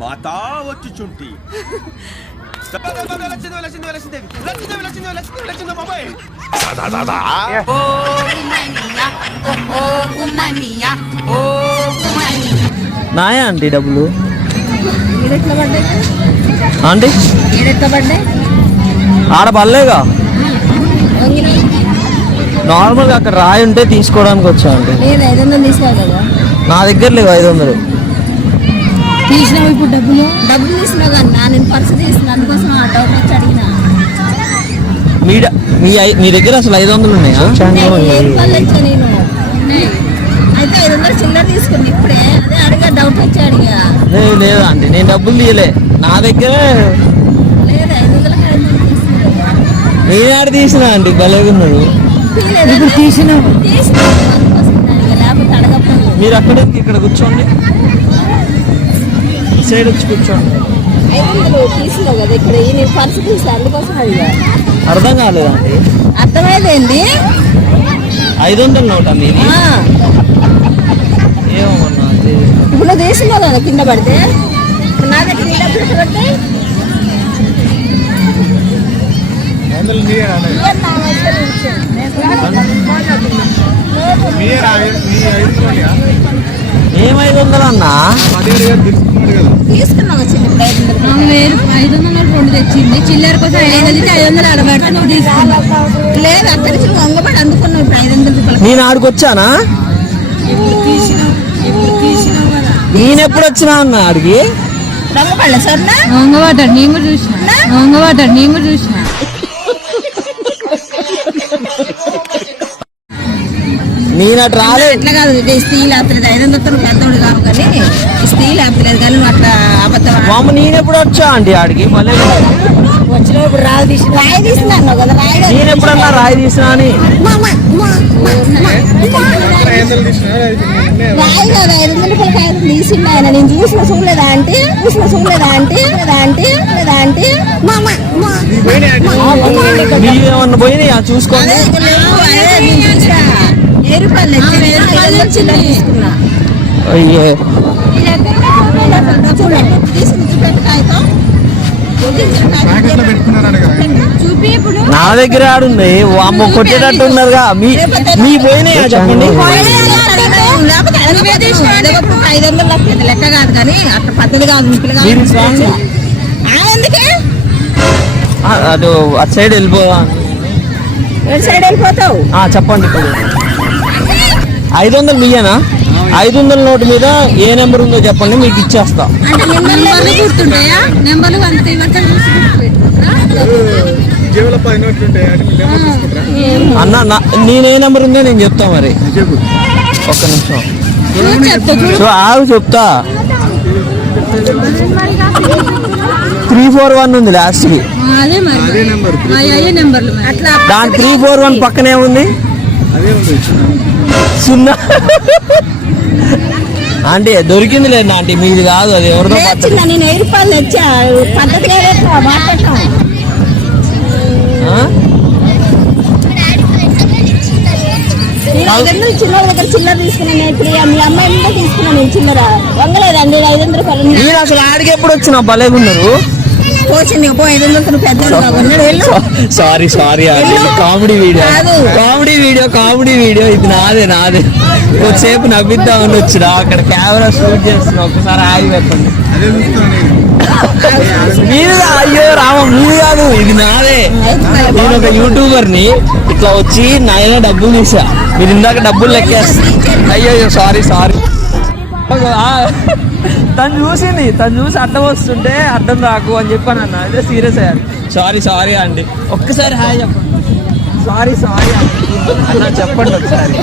మాతా వచ్చి చుంటి నాయా ఆంటీ డబ్బులు ఆంటీ ఆడ పర్లేగా నార్మల్గా అక్కడ రాయి ఉంటే తీసుకోవడానికి వచ్చా అండి. నా దగ్గర లేవు 500 తీసినావు. ఇప్పుడు డబ్బులు తీసినావు కన్నా నేను పర్సు తీసిన అందుకోసం ఆ డౌట్ వచ్చి అడిగినా. మీ దగ్గర అసలు 500 ఉన్నాయా? నేను అయితే 500 చిల్లర తీసుకుని ఇప్పుడే అదే అడిగా డౌట్ వచ్చి అడిగా. లేదు ఆంటీ నేను డబ్బులు తీయలే నా దగ్గర లేదు 500 నేను ఆడ తీసినా ఆంటీ భలేగున్నాడు. మీరు అక్కడ ఇక్కడ కూర్చోండి ఈ సైడ్ వచ్చి కూర్చోండి. తీసినావు కదా ఇక్కడ నేను పర్సు తీసా అందుకోసం అడిగా. అర్థం కాలేదండి. అర్థమైంది 500 నోట్ అండి ఇది. ఏమన్నా ఇప్పుడు నువ్వు తీసినావు కదా కింద పడితే నా దగ్గర నీ డబ్బులు పడితే ఏం 500 అన్నా తీసుకున్నావు. 500 తెచ్చింది చిల్లర కోసం 500 అడబెడతా నువ్వు తీసుకున్నావు. లేదు అక్కడి నుంచి నువ్వు వంగబడి అందుకున్నావు. ఇప్పుడు 500 రూపాయలు నేను ఆడికి వచ్చానా? నేను ఎప్పుడు వచ్చినా అన్న ఆడికి వంగబడలే సార్ వంగవాటాడు నేను కూడా చూసిన నేను అటు రాలేదు. అట్లా కాదు స్త్రీలు ఆపలేదు 500 పెద్దోడు కావు కానీ స్త్రీలు ఆపలేదు కానీ నువ్వు అట్లా అబద్ధం. నేను ఎప్పుడు వచ్చా అండి ఆడికి మళ్ళీ వచ్చినప్పుడు రాయి తీసినా కదా నేను ఎప్పుడన్నా రాయి తీసినా అని రాయి కదా 500 రూపాయలు తీసిండు ఆయన. నేను చూడలేదా అంటే ఏమన్నా పోయినాయా చూసుకోండి. 1000 రూపాయలు చిల్లర తీసుకున్నా. అయ్యే చూడండి తీసుకుని కాగితం చూపి. ఇప్పుడు నా దగ్గర ఆడుంది అమ్మ కొట్టేటట్టు ఉన్నదిగా. మీ పోయినాయా చెప్పండి. 500 లెక్క కాదు కానీ అట్లా పద్ధతి కాదు. ఎందుకే అటు అటు సైడ్ వెళ్ళిపోదా? సైడ్ వెళ్ళిపోతావు చెప్పండి. ఇప్పుడు 500 మీయేనా? 500 నోటు మీద ఏ నెంబర్ ఉందో చెప్పండి మీకు ఇచ్చేస్తా. గుర్తుంటాయా నెంబర్లు అన్న నేనే నెంబర్ ఉందో నేను చెప్తా మరి. ఒక్క నిమిషం చెప్తా. 341 ఉంది లాస్ట్ కి. దాని 341 పక్కనే ఉంది 0. ఆంటీ దొరికింది లేదు ఆంటీ మీది కాదు అది ఎవరిదో. నేను 1000 రూపాయలు తెచ్చా పద్ధతిగా మాట్లాడతాం. చిల్లర దగ్గర చిల్లర తీసుకున్నాను. ఇప్పుడు మీ అమ్మాయి మీద తీసుకున్నాను నేను చిల్లర వంగలేదండి 500 రూపాయలు. నేను అసలు ఆడికి ఎప్పుడు వచ్చినా భలేగున్నారు. పోచింది 500 పెద్ద. సారీ కామెడీ వీడియో ఇది నాదే. కొద్దిసేపు నవ్విద్దామని వచ్చినా అక్కడ కెమెరా షూట్ చేస్తున్నా. ఒకసారి ఆగి పెట్టండి. అయ్యో రామ మీరు కాదు ఇది నాదే. నేను ఒక యూట్యూబర్ని ఇట్లా వచ్చి నాయన డబ్బులు తీసా. మీరు ఇందాక డబ్బులు లెక్కేస్తా. అయ్యో సారీ తను చూసి అడ్డం వస్తుంటే అడ్డం రాకు అని చెప్పాను అన్న. అదే సీరియస్ అయ్యారు. సారీ అండి. ఒక్కసారి హాయ్ చెప్పండి. సారీ అండి అన్న చెప్పండి ఒకసారి.